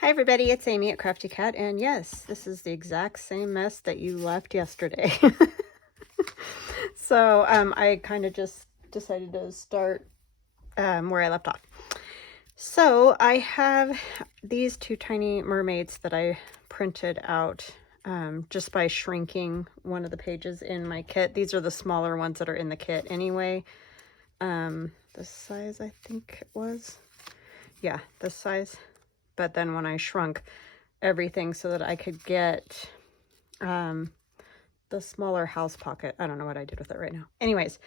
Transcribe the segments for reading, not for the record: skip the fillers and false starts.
Hi everybody, it's Amy at Crafty Cat, and yes, this is the exact same mess that you left yesterday. So I kind of just decided to start where I left off. So I have these two tiny mermaids that I printed out just by shrinking one of the pages in my kit. These are the smaller ones that are in the kit anyway. This size, I think it was. Yeah, this size. But then when I shrunk everything so that I could get the smaller house pocket, I don't know what I did with it right now. Anyways,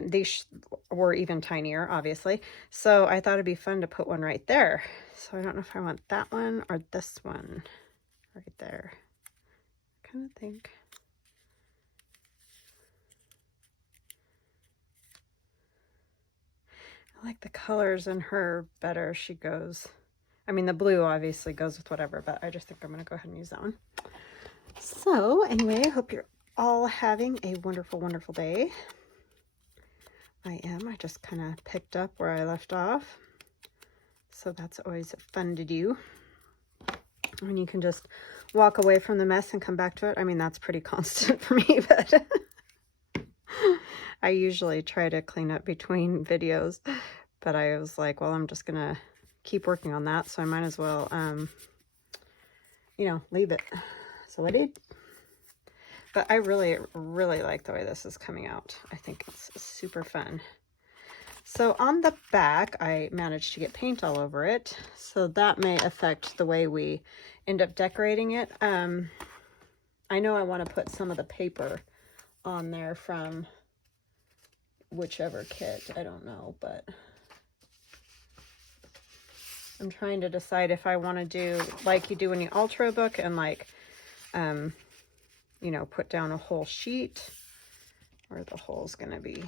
these were even tinier, obviously. So I thought it'd be fun to put one right there. So I don't know if I want that one or this one right there. I kind of think. I like the colors in her better. She goes, I mean, the blue obviously goes with whatever, but I just think I'm going to go ahead and use that one. So anyway, I hope you're all having a wonderful, wonderful day. I am. I just kind of picked up where I left off. So that's always fun to do. And you can just walk away from the mess and come back to it. I mean, that's pretty constant for me, but I usually try to clean up between videos. But I was like, well, I'm just going to keep working on that. So I might as well, you know, leave it. So I did. But I really, really like the way this is coming out. I think it's super fun. So on the back, I managed to get paint all over it. So that may affect the way we end up decorating it. I know I want to put some of the paper on there from whichever kit. I don't know, but I'm trying to decide if I want to do like you do in the Ultra book and like, you know, put down a whole sheet where the hole's going to be.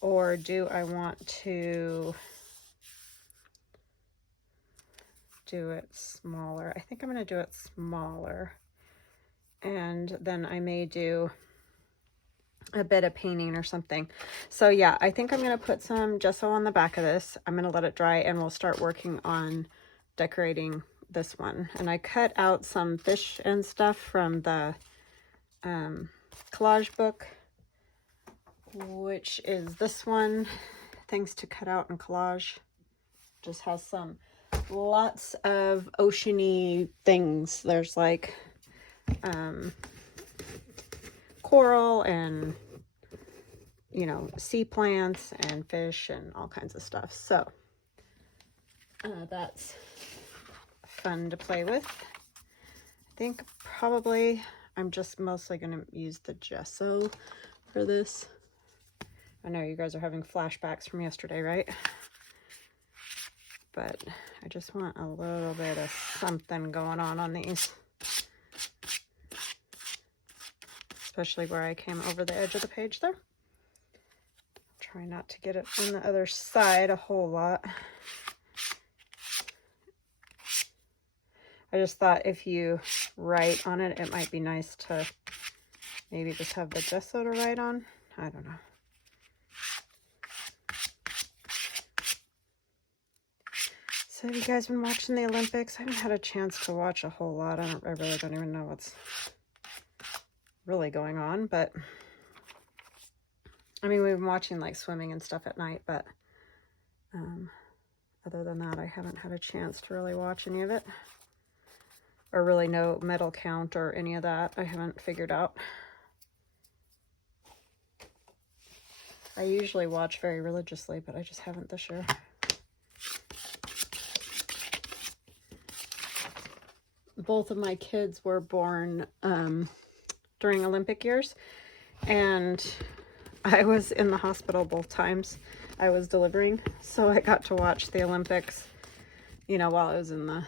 Or do I want to do it smaller? I think I'm going to do it smaller. And then I may do a bit of painting or something. So yeah, I think I'm going to put some gesso on the back of this. I'm going to let it dry and we'll start working on decorating this one. And I cut out some fish and stuff from the collage book, which is this one, Things to Cut Out in Collage. Just has some lots of oceany things. There's like coral and, you know, sea plants and fish and all kinds of stuff. So that's fun to play with. I think probably I'm just mostly going to use the gesso for this. I know you guys are having flashbacks from yesterday, right? But I just want a little bit of something going on these. Especially where I came over the edge of the page there. Try not to get it on the other side a whole lot. I just thought if you write on it, it might be nice to maybe just have the gesso to write on. I don't know. So have you guys been watching the Olympics? I haven't had a chance to watch a whole lot. I really don't even know what's really going on, but I mean, we've been watching like swimming and stuff at night, but other than that, I haven't had a chance to really watch any of it or really know medal count or any of that. I haven't figured out. I usually watch very religiously, but I just haven't this year. Both of my kids were born during Olympic years, and I was in the hospital both times I was delivering, so I got to watch the Olympics, you know, while I was in the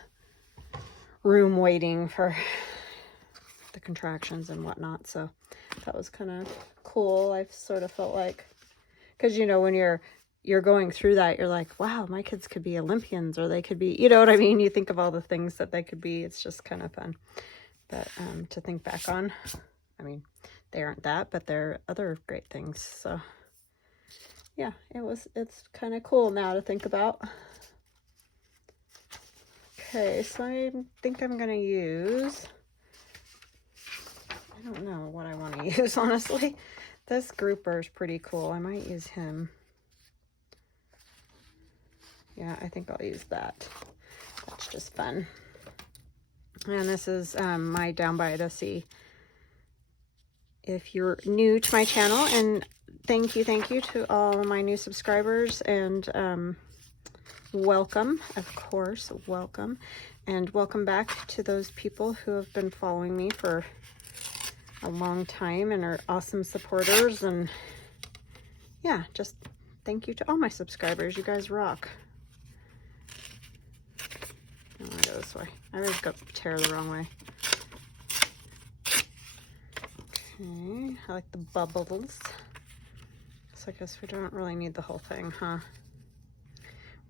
room waiting for the contractions and whatnot. So that was kind of cool. I sort of felt like, because you know, when you're going through that, you're like, wow, my kids could be Olympians, or they could be, you know what I mean? You think of all the things that they could be. It's just kind of fun. But to think back on, I mean, they aren't that, but they're other great things. So yeah, it's kind of cool now to think about. Okay, so I think I'm gonna use, I don't know what I want to use, honestly. This grouper is pretty cool. I might use him. Yeah, I think I'll use that. That's just fun. And this is my Down by the Sea. If you're new to my channel, and thank you to all my new subscribers, and welcome, of course, welcome. And welcome back to those people who have been following me for a long time and are awesome supporters. And yeah, just thank you to all my subscribers. You guys rock. I want to go this way. I always go tear the wrong way. Okay, I like the bubbles. So I guess we don't really need the whole thing, huh?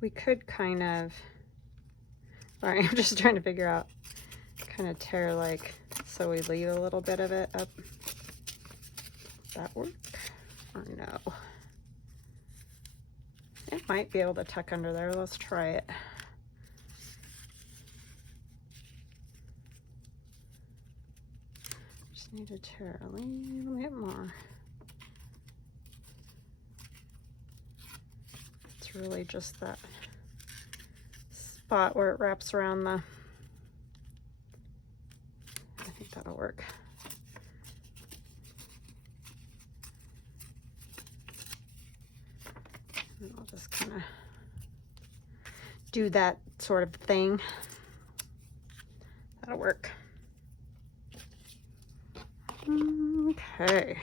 We could kind of, sorry, I'm just trying to figure out, kind of tear like, so we leave a little bit of it up. That work or no? It might be able to tuck under there. Let's try it. Just need to tear a little bit more. It's really just that spot where it wraps around the, I think that'll work. And I'll just kind of do that sort of thing. That'll work. Okay.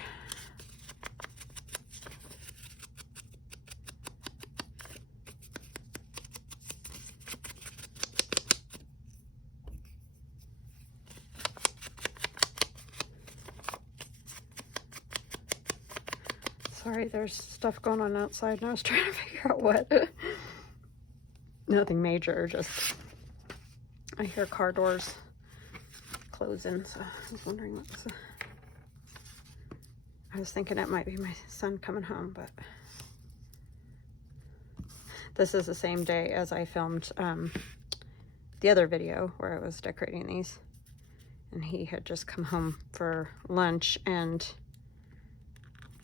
Sorry, there's stuff going on outside and I was trying to figure out what. Nothing major, just I hear car doors closing, so I was wondering what was. I was thinking it might be my son coming home, but this is the same day as I filmed the other video where I was decorating these, and he had just come home for lunch and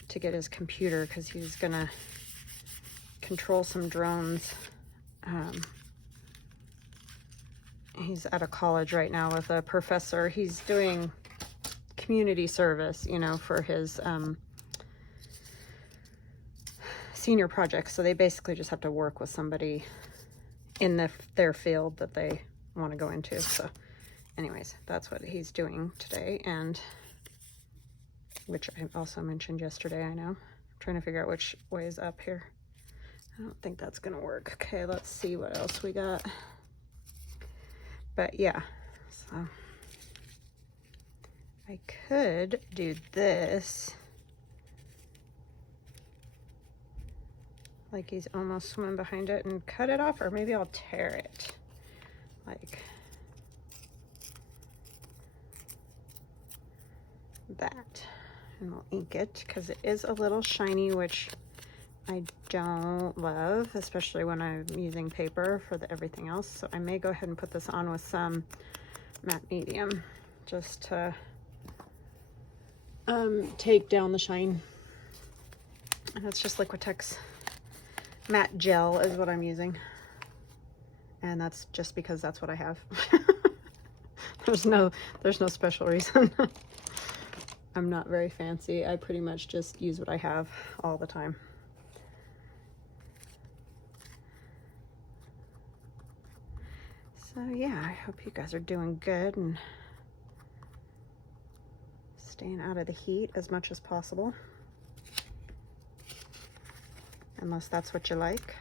to get his computer because he's gonna control some drones. He's at a college right now with a professor. He's doing community service, you know, for his senior projects. So they basically just have to work with somebody in their field that they want to go into. So anyways, that's what he's doing today, and which I also mentioned yesterday. I know. I'm trying to figure out which way is up here. I don't think that's gonna work. Okay, let's see what else we got. But yeah, so I could do this. Like he's almost swimming behind it and cut it off, or maybe I'll tear it. Like that. And we'll ink it because it is a little shiny, which I don't love, especially when I'm using paper for everything else. So I may go ahead and put this on with some matte medium just to take down the shine. And that's just Liquitex matte gel is what I'm using. And that's just because that's what I have. There's no special reason. I'm not very fancy. I pretty much just use what I have all the time. So yeah, I hope you guys are doing good and staying out of the heat as much as possible. Unless that's what you like.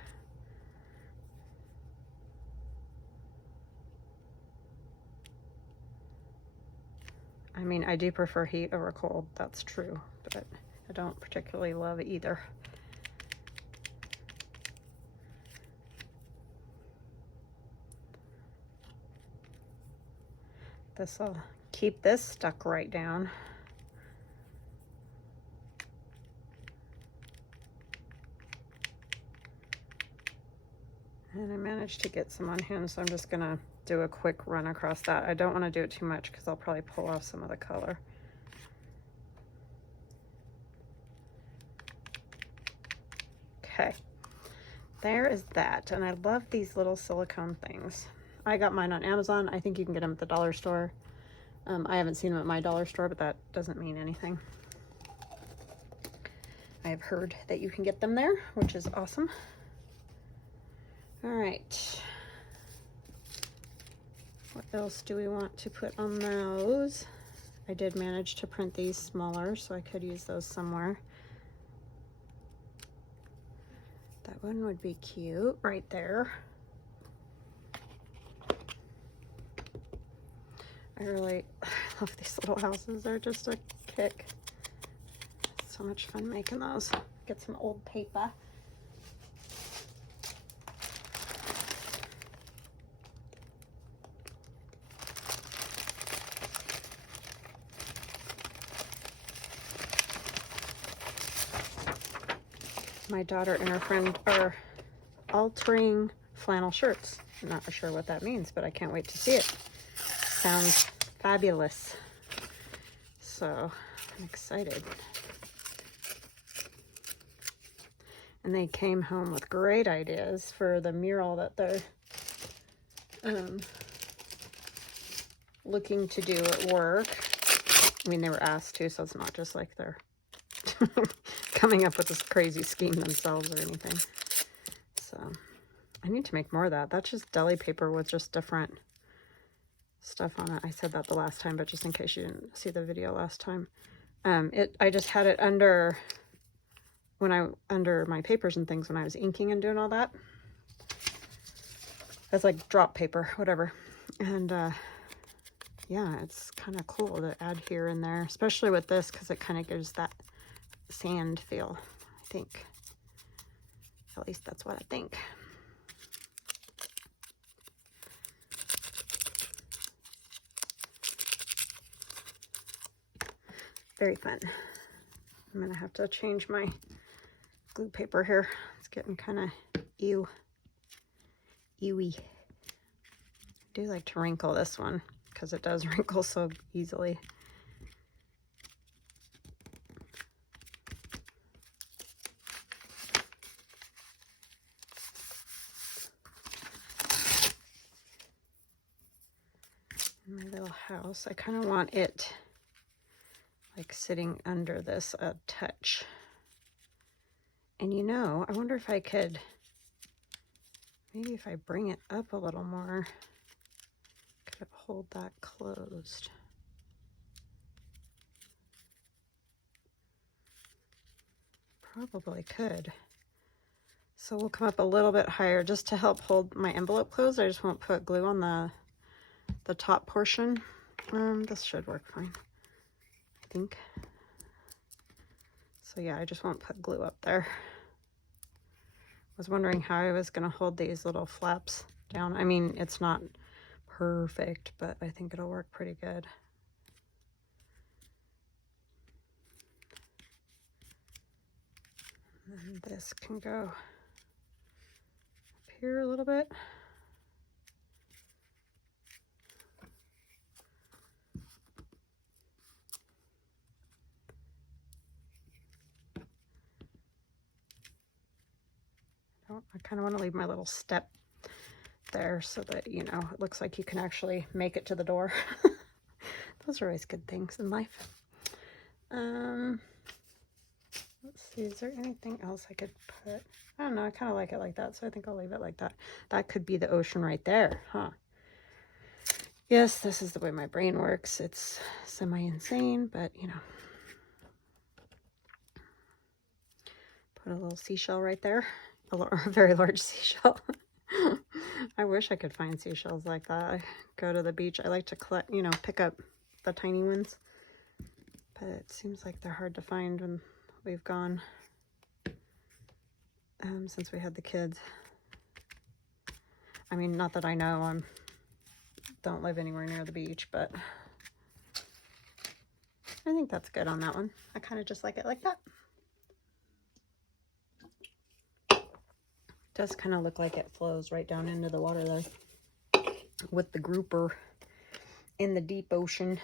I mean, I do prefer heat over cold, that's true, but I don't particularly love either. This will keep this stuck right down. And I managed managed to get some on him, so I'm just gonna do a quick run across that. I don't want to do it too much because I'll probably pull off some of the color. Okay, there is that. And I love these little silicone things. I got mine on Amazon. I think you can get them at the dollar store. I haven't seen them at my dollar store, but that doesn't mean anything. I have heard that you can get them there, which is awesome. All right. What else do we want to put on those? I did manage to print these smaller, so I could use those somewhere. That one would be cute right there. I really love these little houses. They're just a kick. So much fun making those. Get some old paper. My daughter and her friend are altering flannel shirts. I'm not sure what that means, but I can't wait to see it. Sounds fabulous. So I'm excited. And they came home with great ideas for the mural that they're looking to do at work. I mean, they were asked to, so it's not just like they're coming up with this crazy scheme themselves or anything. So I need to make more of that. That's just deli paper with just different stuff on it. I said that the last time, but just in case you didn't see the video last time, I just had it under my papers and things when I was inking and doing all that. It's like drop paper, whatever. And yeah, it's kind of cool to add here and there, especially with this, because it kind of gives that sand feel, I think. At least that's what I think. Very fun. I'm gonna have to change my glue paper here. It's getting kind of ewy. I do like to wrinkle this one because it does wrinkle so easily. My little house, I kind of want it like sitting under this a touch. And you know, I wonder if I could, maybe if I bring it up a little more, could it hold that closed? Probably could. So we'll come up a little bit higher just to help hold my envelope closed. I just won't put glue on the top portion. This should work fine, I think. So yeah, I just won't put glue up there. I was wondering how I was going to hold these little flaps down. I mean, it's not perfect, but I think it'll work pretty good. And this can go up here a little bit. I kind of want to leave my little step there so that, you know, it looks like you can actually make it to the door. Those are always good things in life. Let's see, is there anything else I could put? I don't know, I kind of like it like that, so I think I'll leave it like that. That could be the ocean right there, huh? Yes, this is the way my brain works. It's semi-insane, but, you know. Put a little seashell right there. A very large seashell. I wish I could find seashells like that. I go to the beach. I like to collect, you know, pick up the tiny ones. But it seems like they're hard to find when we've gone since we had the kids. I mean, not that I know. I don't live anywhere near the beach, but I think that's good on that one. I kind of just like it like that. Does kind of look like it flows right down into the water there with the grouper in the deep ocean.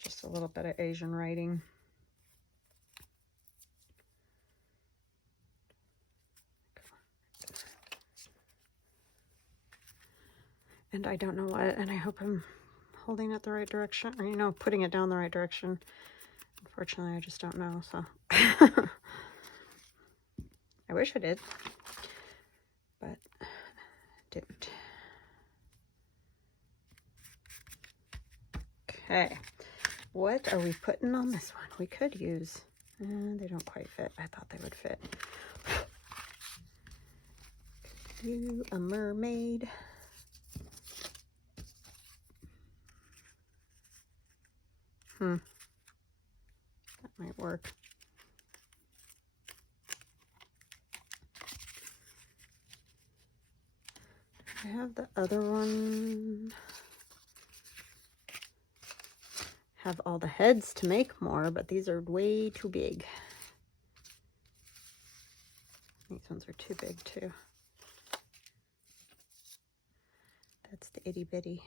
Just a little bit of Asian writing. And I don't know what, and I hope I'm holding it the right direction, or, you know, putting it down the right direction. Unfortunately, I just don't know, so. I wish I did, but I didn't. Okay, what are we putting on this one? We could use, they don't quite fit. I thought they would fit. You a mermaid. That might work. I have the other one. Have all the heads to make more, but these are way too big. These ones are too big too. That's the itty bitty.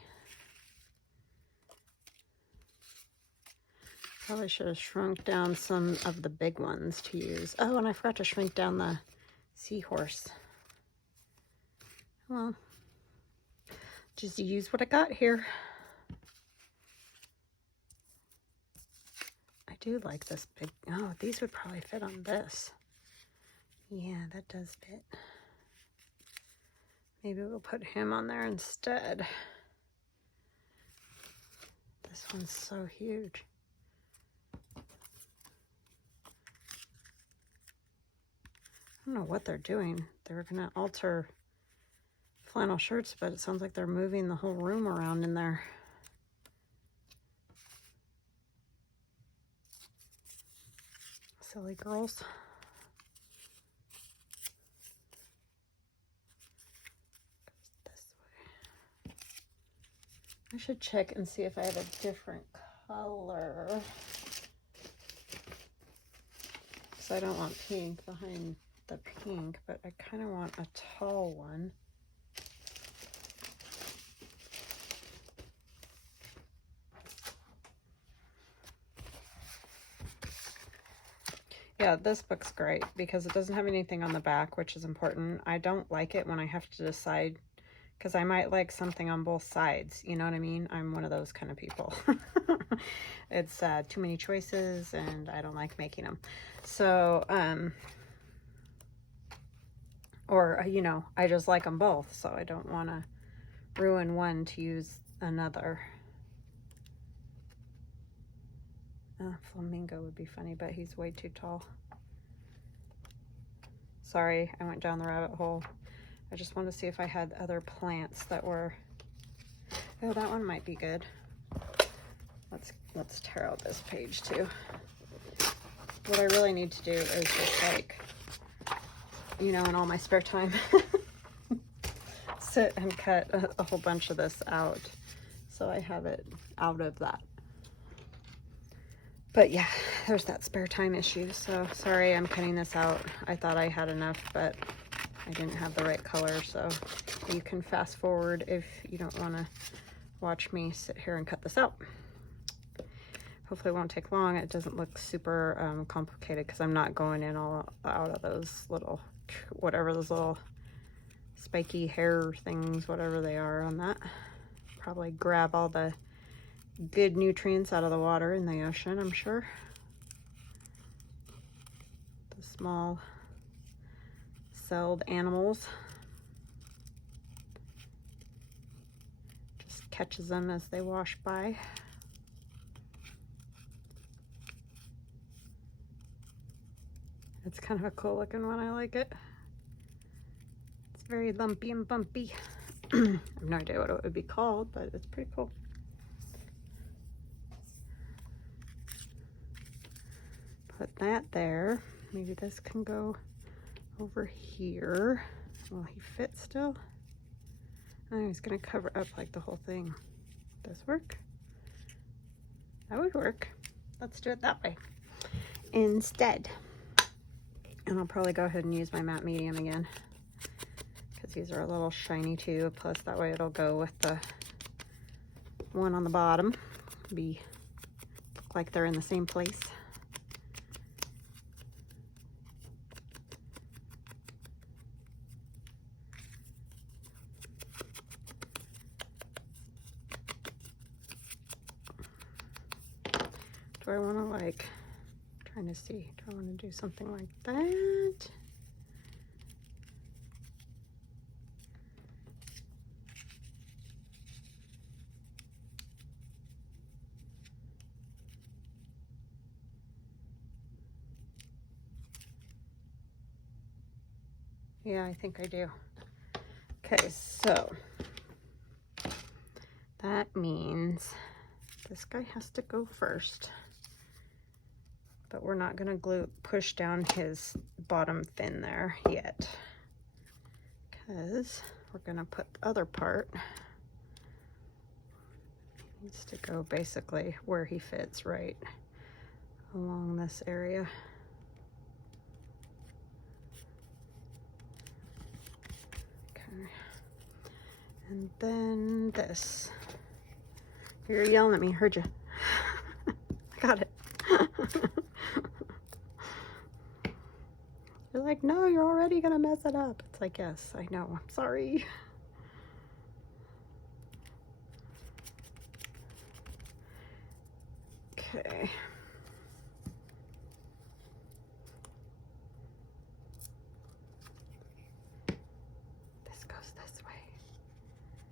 Probably should have shrunk down some of the big ones to use. Oh, and I forgot to shrink down the seahorse. Well, just use what I got here. I do like this big. Oh, these would probably fit on this. Yeah, that does fit. Maybe we'll put him on there instead. This one's so huge. I don't know what they're doing. They're gonna alter flannel shirts, but it sounds like they're moving the whole room around in there. Silly girls. This way. I should check and see if I have a different color. So I don't want pink behind the pink, but I kind of want a tall one. Yeah, this book's great because it doesn't have anything on the back, which is important. I don't like it when I have to decide, because I might like something on both sides. You know what I mean? I'm one of those kind of people. It's too many choices, and I don't like making them. So, or, you know, I just like them both, so I don't want to ruin one to use another. Flamingo would be funny, but he's way too tall. Sorry, I went down the rabbit hole. I just wanted to see if I had other plants that were... Oh, that one might be good. Let's tear out this page too. What I really need to do is just, like, you know, in all my spare time, sit and cut a whole bunch of this out so I have it out of that. But yeah, there's that spare time issue. So sorry I'm cutting this out. I thought I had enough, but I didn't have the right color. So you can fast forward if you don't want to watch me sit here and cut this out. Hopefully it won't take long. It doesn't look super complicated because I'm not going in all out of those little, whatever those little spiky hair things, whatever they are on that. Probably grab all the good nutrients out of the water in the ocean, I'm sure. The small celled animals. Just catches them as they wash by. It's kind of a cool looking one. I like it. It's very lumpy and bumpy. I have no idea what it would be called, but it's pretty cool. Put that there. Maybe this can go over here. Will he fit still? Oh, he's gonna cover up like the whole thing. Does this work? That would work. Let's do it that way instead. And I'll probably go ahead and use my matte medium again, because these are a little shiny too. Plus that way it'll go with the one on the bottom. Look like they're in the same place. Do I want to, like, trying to see, do I want to do something like that? Yeah, I think I do. Okay, so that means this guy has to go first. But we're not going to push down his bottom fin there yet, because we're going to put the other part. He needs to go basically where he fits, right along this area. Okay. And then this. You're yelling at me, heard you. I got it. You're like, no, you're already gonna mess it up. It's like, yes, I know, I'm sorry. Okay. This goes this way.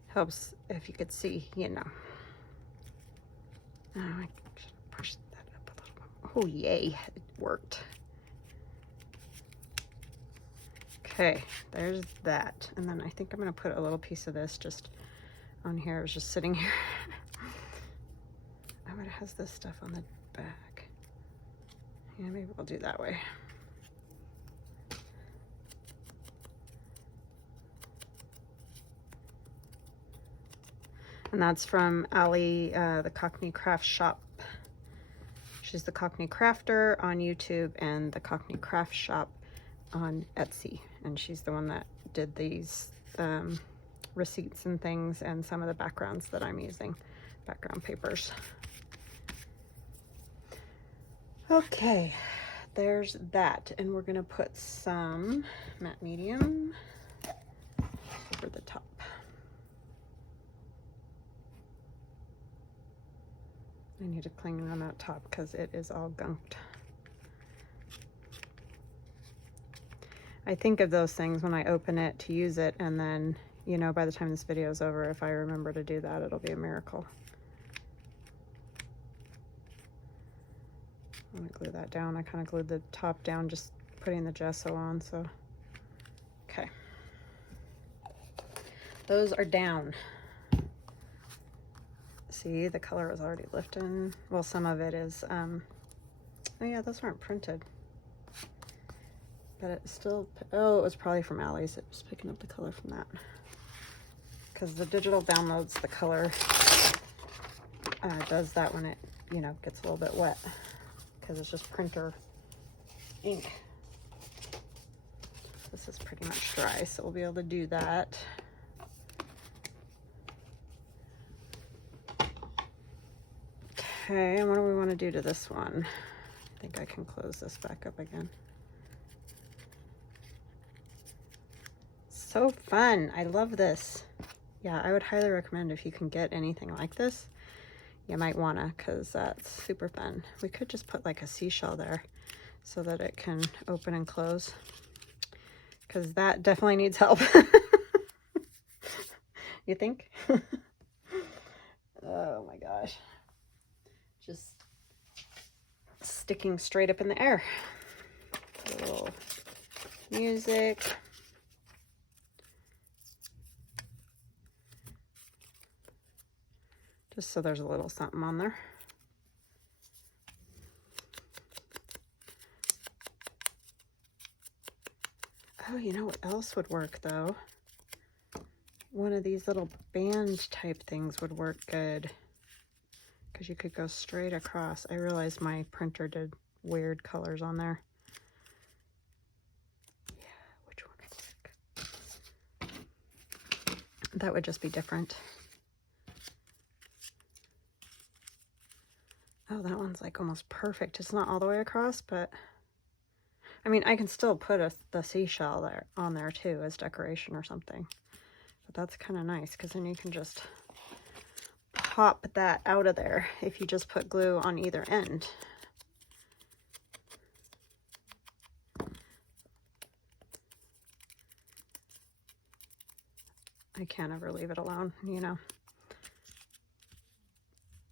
Helps if you could see, you know. Oh, I should push that up a little bit. Oh, yay, it worked. Okay, there's that. And then I think I'm going to put a little piece of this just on here. It was just sitting here. Oh, it has this stuff on the back. Yeah, maybe we'll do that way. And that's from Allie, the Cockney Craft Shop. She's the Cockney Crafter on YouTube and the Cockney Craft Shop on Etsy. And she's the one that did these receipts and things and some of the backgrounds that I'm using, background papers. Okay, there's that. And we're gonna put some matte medium over the top. I need to clean on that top because it is all gunked. I think of those things when I open it to use it, and then, you know, by the time this video is over, if I remember to do that, it'll be a miracle. I'm gonna glue that down. I kind of glued the top down just putting the gesso on, so. Okay. Those are down. See, the color is already lifting. Well, some of it is, oh yeah, those aren't printed. But it's still, oh, it was probably from Allie's. It was picking up the color from that. Because the digital downloads the color, does that when it, you know, gets a little bit wet. Because it's just printer ink. This is pretty much dry, so we'll be able to do that. Okay, and what do we want to do to this one? I think I can close this back up again. So fun. I love this. Yeah, I would highly recommend if you can get anything like this, you might wanna, because that's super fun. We could just put like a seashell there so that it can open and close, because that definitely needs help. You think? Oh my gosh. Just sticking straight up in the air. A little music. Just so there's a little something on there. Oh, you know what else would work though? One of these little band type things would work good, because you could go straight across. I realized my printer did weird colors on there. that would just be different. Oh, that one's like almost perfect. It's not all the way across, but I mean, I can still put the seashell there on there too as decoration or something. But that's kind of nice because then you can just pop that out of there if you just put glue on either end. I can't ever leave it alone, you know.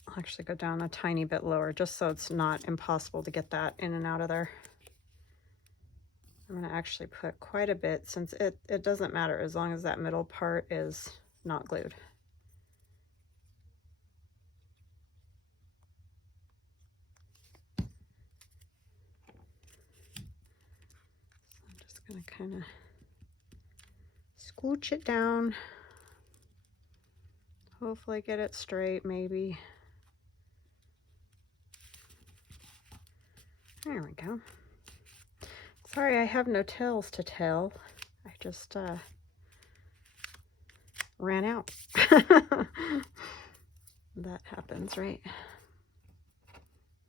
I'll actually go down a tiny bit lower just so it's not impossible to get that in and out of there. I'm going to actually put quite a bit since it doesn't matter as long as that middle part is not glued. So I'm just going to kind of scooch it down. Hopefully get it straight, maybe. There we go. Sorry, I have no tails to tell. I just ran out. That happens, right?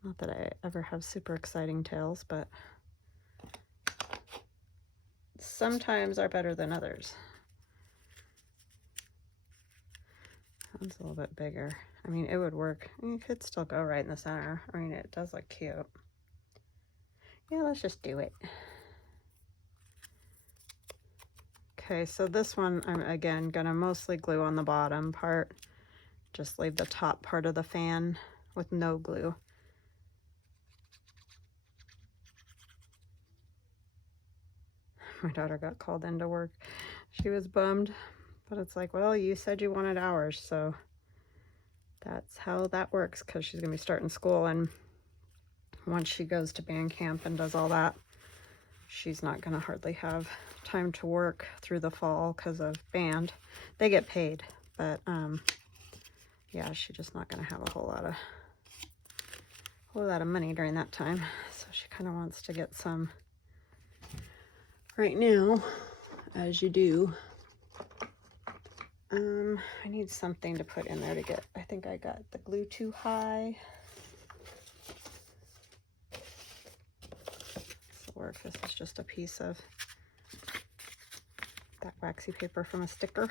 Not that I ever have super exciting tails, but sometimes are better than others. One's a little bit bigger. I mean, it would work. You could still go right in the center. I mean, it does look cute. Yeah, let's just do it. Okay, so this one I'm again gonna mostly glue on the bottom part. Just leave the top part of the fan with no glue. My daughter got called into work. She was bummed, but it's like, well, you said you wanted hours, so that's how that works, because she's gonna be starting school, and once she goes to band camp and does all that, she's not gonna hardly have time to work through the fall because of band. They get paid, but yeah, she's just not gonna have a whole lot of money during that time. So she kind of wants to get some right now, as you do. I need something to put in there to get, I think I got the glue too high. This will work. This is just a piece of that waxy paper from a sticker.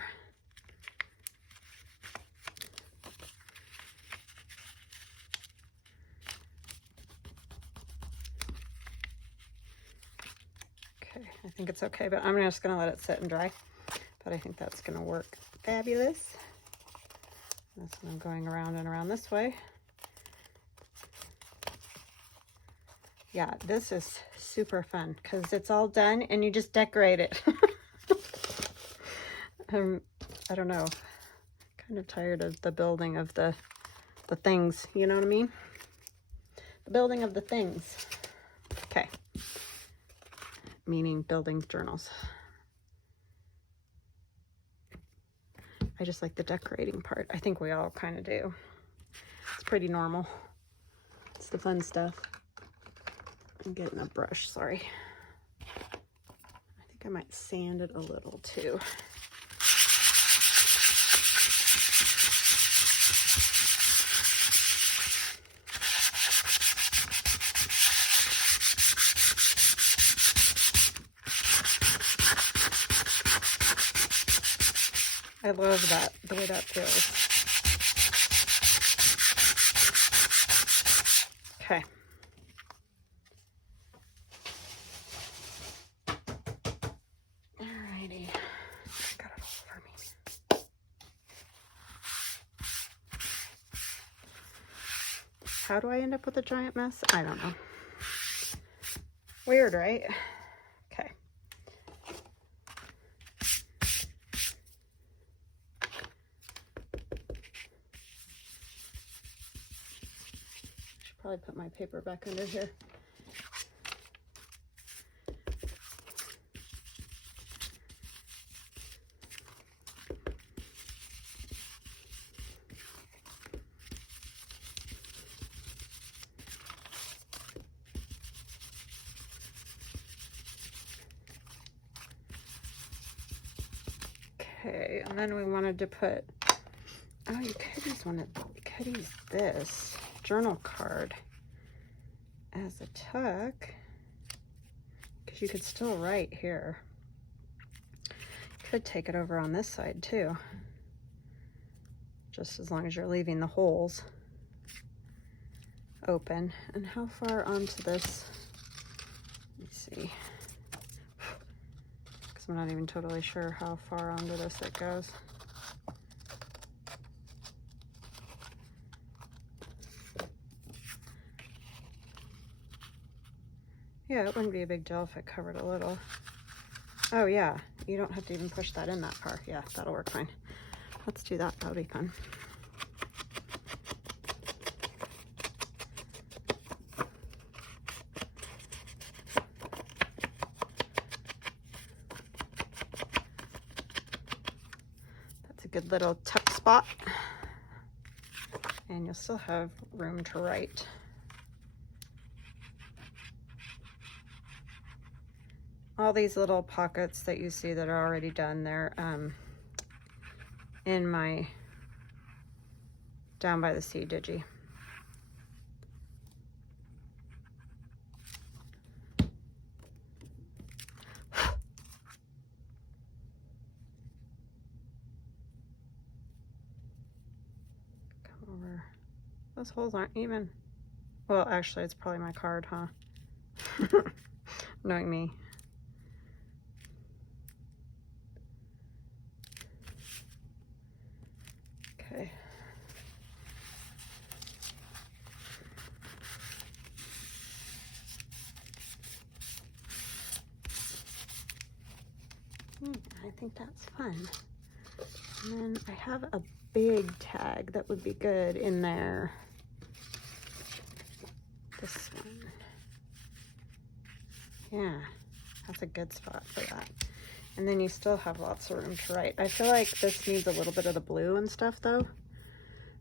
Okay, I think it's okay, but I'm just gonna let it sit and dry. But I think that's gonna work fabulous. That's when I'm going around and around this way. Yeah, this is super fun because it's all done and you just decorate it. I don't know, kind of tired of the building of the things, you know what I mean? The building of the things. Okay. Meaning building journals. I just like the decorating part. I think we all kind of do. It's pretty normal. It's the fun stuff. I'm getting a brush, sorry. I think I might sand it a little too. I love that, the way that feels. Okay. Alrighty. Got it all over me. How do I end up with a giant mess? I don't know. Weird, right? Okay. Probably put my paper back under here. Okay, and then we wanted to put, oh, you could use this journal card as a tuck, because you could still write here. You could take it over on this side too, just as long as you're leaving the holes open. And how far onto this, let me see, because I'm not even totally sure how far onto this it goes. Yeah, it wouldn't be a big deal if it covered a little. Oh yeah, you don't have to even push that in that far. Yeah, that'll work fine. Let's do that, that'll be fun. That's a good little tuck spot. And you'll still have room to write. All these little pockets that you see that are already done, they're in my Down by the Sea digi. Come over. Those holes aren't even. Well, actually, it's probably my card, huh? Knowing me. Okay. I think that's fun. And then I have a big tag that would be good in there. This one. Yeah, that's a good spot for that. And then you still have lots of room to write. I feel like this needs a little bit of the blue and stuff though.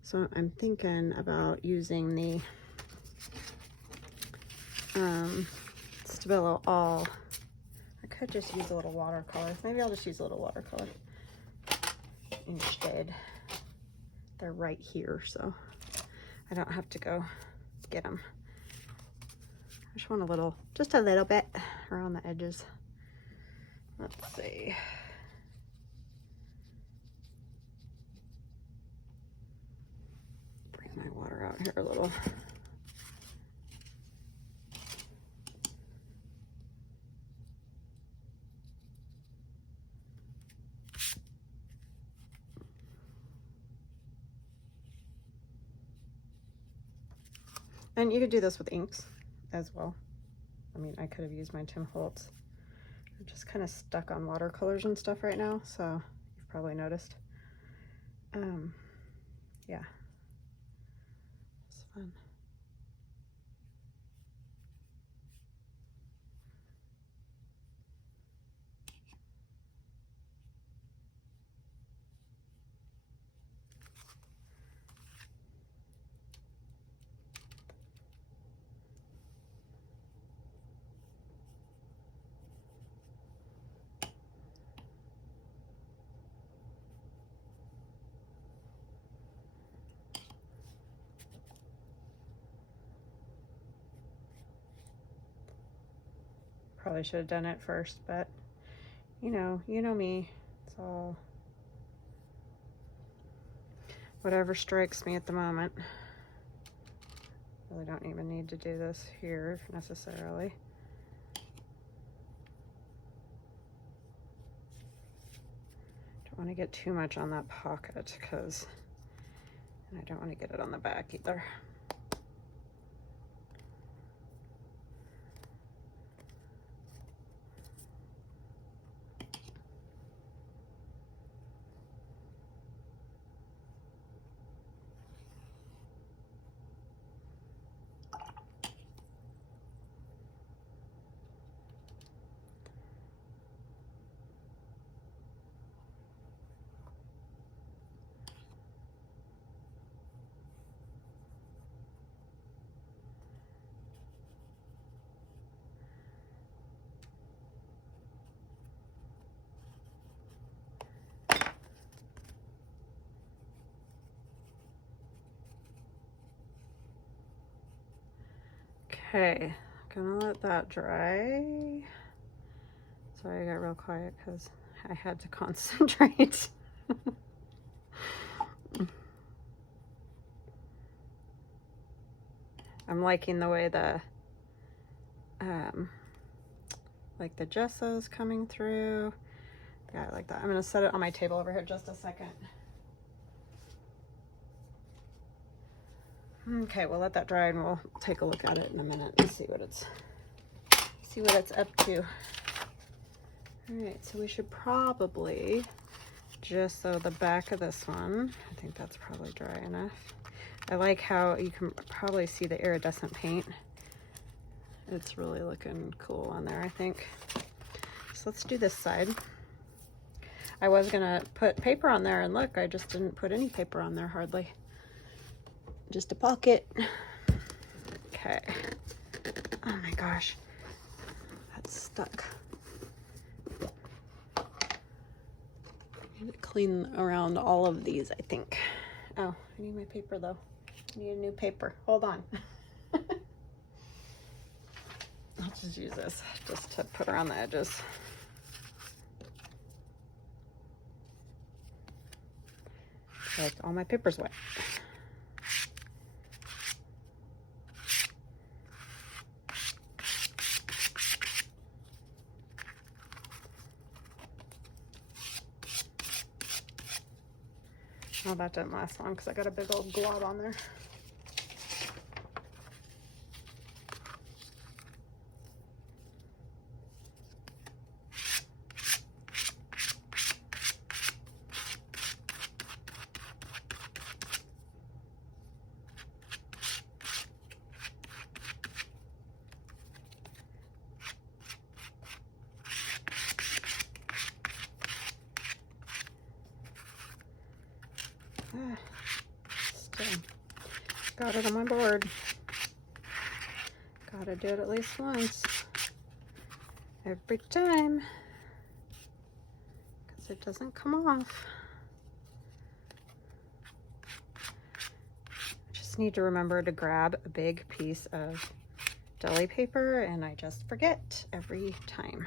So I'm thinking about using the Stabilo All. I could just use a little watercolor. Maybe I'll just use a little watercolor instead. They're right here, so I don't have to go get them. I just want a little, just a little bit around the edges. Let's see. Bring my water out here a little. And you could do this with inks as well. I mean, I could have used my Tim Holtz. I'm just kind of stuck on watercolors and stuff right now, so you've probably noticed. Yeah, it's fun. Probably should have done it first, but you know me. It's all whatever strikes me at the moment. Really don't even need to do this here necessarily. Don't want to get too much on that pocket because I don't want to get it on the back either. Okay, gonna let that dry. Sorry, I got real quiet because I had to concentrate. I'm liking the way the like the gesso's coming through. Yeah, I like that. I'm gonna set it on my table over here just a second. Okay, we'll let that dry and we'll take a look at it in a minute and see what it's up to. All right, so we should probably gesso the back of this one. I think that's probably dry enough. I like how you can probably see the iridescent paint. It's really looking cool on there, I think. So let's do this side. I was gonna put paper on there, and look, I just didn't put any paper on there hardly. Just a pocket. Okay. Oh my gosh, that's stuck. I need to clean around all of these, I think. Oh, I need my paper though. I need a new paper. Hold on. I'll just use this just to put around the edges. Like all my paper's wet. Oh, that didn't last long because I got a big old glob on there. Still got it on my board. Gotta do it at least once every time because it doesn't come off. Just need to remember to grab a big piece of deli paper, and I just forget every time.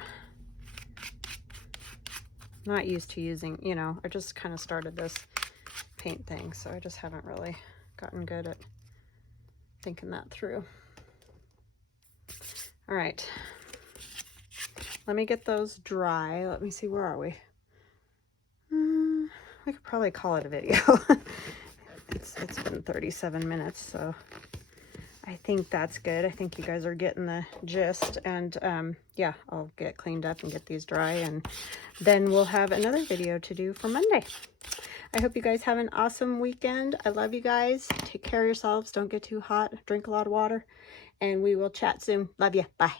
Not used to using, you know, I just kind of started this paint thing, so I just haven't really gotten good at thinking that through. All right, let me get those dry. Let me see, where are we? We could probably call it a video. It's been 37 minutes, so I think that's good. I think you guys are getting the gist, and yeah, I'll get cleaned up and get these dry, and then we'll have another video to do for Monday. I hope you guys have an awesome weekend. I love you guys. Take care of yourselves. Don't get too hot. Drink a lot of water, and we will chat soon. Love you. Bye.